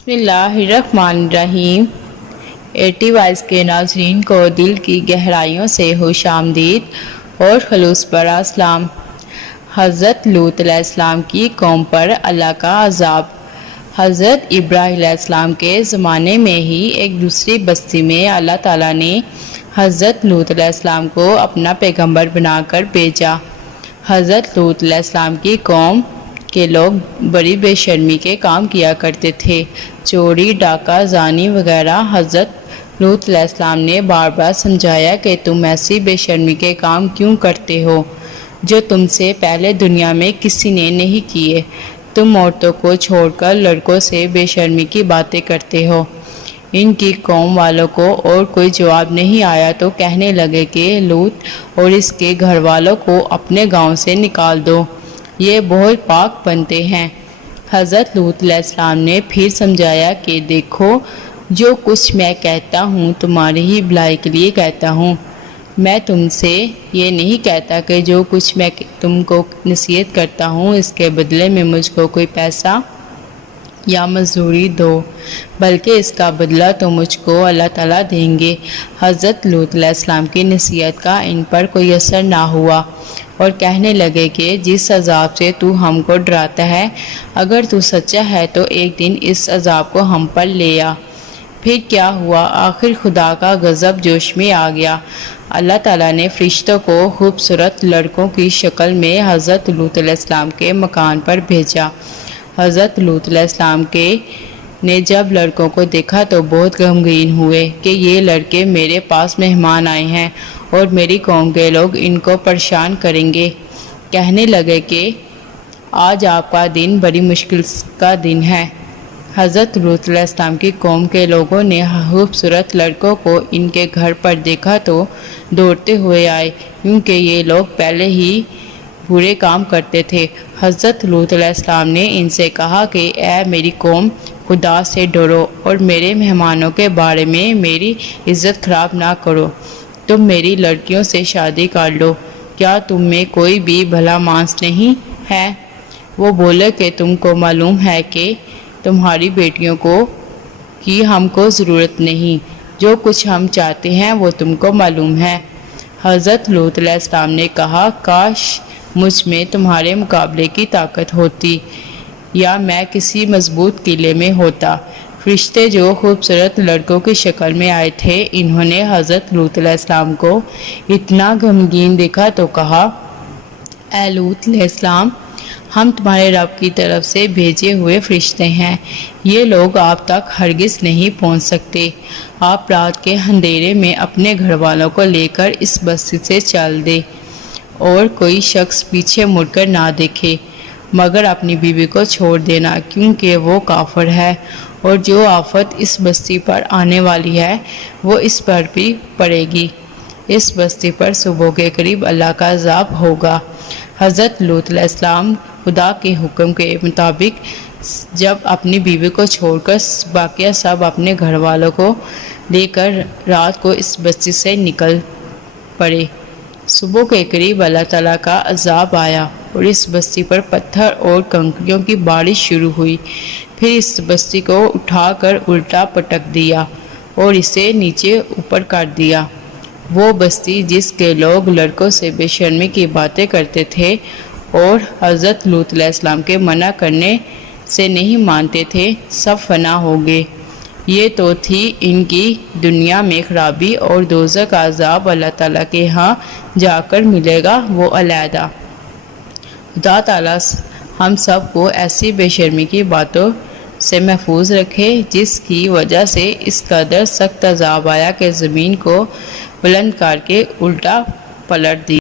بسم اللہ الرحمن الرحیم۔ 80 وائس کے ناظرین کو دل کی گہرائیوں سے خوش آمدید اور خلوص برا سلام۔ حضرت لوط علیہ السلام کی قوم پر اللہ کا عذاب۔ حضرت ابراہیم علیہ السلام کے زمانے میں ہی ایک دوسری بستی میں اللہ تعالیٰ نے حضرت لوط علیہ السلام کو اپنا پیغمبر بنا کر بھیجا۔ حضرت لوط علیہ السلام کی قوم کے لوگ بڑی بے شرمی کے کام کیا کرتے تھے، چوری، ڈاکہ زانی وغیرہ۔ حضرت لوط علیہ السلام نے بار بار سمجھایا کہ تم ایسی بے شرمی کے کام کیوں کرتے ہو جو تم سے پہلے دنیا میں کسی نے نہیں کیے۔ تم عورتوں کو چھوڑ کر لڑکوں سے بے شرمی کی باتیں کرتے ہو۔ ان کی قوم والوں کو اور کوئی جواب نہیں آیا تو کہنے لگے کہ لوط اور اس کے گھر والوں کو اپنے گاؤں سے نکال دو، یہ بہت پاک بنتے ہیں۔ حضرت لوط علیہ السلام نے پھر سمجھایا کہ دیکھو، جو کچھ میں کہتا ہوں تمہاری ہی بھلائی کے لیے کہتا ہوں۔ میں تم سے یہ نہیں کہتا کہ جو کچھ میں تم کو نصیحت کرتا ہوں اس کے بدلے میں مجھ کو کوئی پیسہ یا مزدوری دو، بلکہ اس کا بدلہ تو مجھ کو اللہ تعالیٰ دیں گے۔ حضرت لوط علیہ السلام کی نصیحت کا ان پر کوئی اثر نہ ہوا اور کہنے لگے کہ جس عذاب سے تو ہم کو ڈراتا ہے، اگر تو سچا ہے تو ایک دن اس عذاب کو ہم پر لے آ۔ پھر کیا ہوا؟ آخر خدا کا غضب جوش میں آ گیا۔ اللہ تعالیٰ نے فرشتوں کو خوبصورت لڑکوں کی شکل میں حضرت لوط علیہ السلام کے مکان پر بھیجا۔ حضرت لوط علیہ السلام نے جب لڑکوں کو دیکھا تو بہت غمگین ہوئے کہ یہ لڑکے میرے پاس مہمان آئے ہیں اور میری قوم کے لوگ ان کو پریشان کریں گے۔ کہنے لگے کہ آج آپ کا دن بڑی مشکل کا دن ہے۔ حضرت لوط علیہ السلام کی قوم کے لوگوں نے خوبصورت لڑکوں کو ان کے گھر پر دیکھا تو دوڑتے ہوئے آئے، کیونکہ یہ لوگ پہلے ہی برے کام کرتے تھے۔ حضرت لوط علیہ السلام نے ان سے کہا کہ اے میری قوم، خدا سے ڈرو اور میرے مہمانوں کے بارے میں میری عزت خراب نہ کرو۔ تم میری لڑکیوں سے شادی کر لو، کیا تم میں کوئی بھی بھلا مانس نہیں ہے؟ وہ بولے کہ تم کو معلوم ہے کہ تمہاری بیٹیوں کی ہم کو ضرورت نہیں، جو کچھ ہم چاہتے ہیں وہ تم کو معلوم ہے۔ حضرت لوط علیہ السلام نے کہا کاش مجھ میں تمہارے مقابلے کی طاقت ہوتی یا میں کسی مضبوط قلعے میں ہوتا۔ فرشتے جو خوبصورت لڑکوں کی شکل میں آئے تھے، انہوں نے حضرت لوط علیہ السلام کو اتنا غمگین دیکھا تو کہا اے لوط علیہ السلام، ہم تمہارے رب کی طرف سے بھیجے ہوئے فرشتے ہیں، یہ لوگ آپ تک ہرگز نہیں پہنچ سکتے۔ آپ رات کے اندھیرے میں اپنے گھر والوں کو لے کر اس بستی سے چل دیں اور کوئی شخص پیچھے مڑ کر نہ دیکھے، مگر اپنی بیوی کو چھوڑ دینا، کیونکہ وہ کافر ہے، اور جو آفت اس بستی پر آنے والی ہے وہ اس پر بھی پڑے گی۔ اس بستی پر صبح کے قریب اللہ کا عذاب ہوگا۔ حضرت لوط علیہ السلام خدا کے حکم کے مطابق جب اپنی بیوی کو چھوڑ کر باقیہ سب اپنے گھر والوں کو لے کر رات کو اس بستی سے نکل پڑے، صبح کے قریب اللہ تعالیٰ کا عذاب آیا اور اس بستی پر پتھر اور کنکریوں کی بارش شروع ہوئی۔ پھر اس بستی کو اٹھا کر الٹا پٹک دیا اور اسے نیچے اوپر کر دیا۔ وہ بستی جس کے لوگ لڑکوں سے بے شرمی کی باتیں کرتے تھے اور حضرت لوط علیہ السلام کے منع کرنے سے نہیں مانتے تھے، سب فنا ہو گئے۔ یہ تو تھی ان کی دنیا میں خرابی، اور دوزخ کا عذاب اللہ تعالیٰ کے ہاں جا کر ملے گا، وہ علیحدہ۔ خدا تعالیٰ ہم سب کو ایسی بے شرمی کی باتوں سے محفوظ رکھے جس کی وجہ سے اس قدر سخت عذاب آیا کہ زمین کو بلند کر کے الٹا پلٹ دیا۔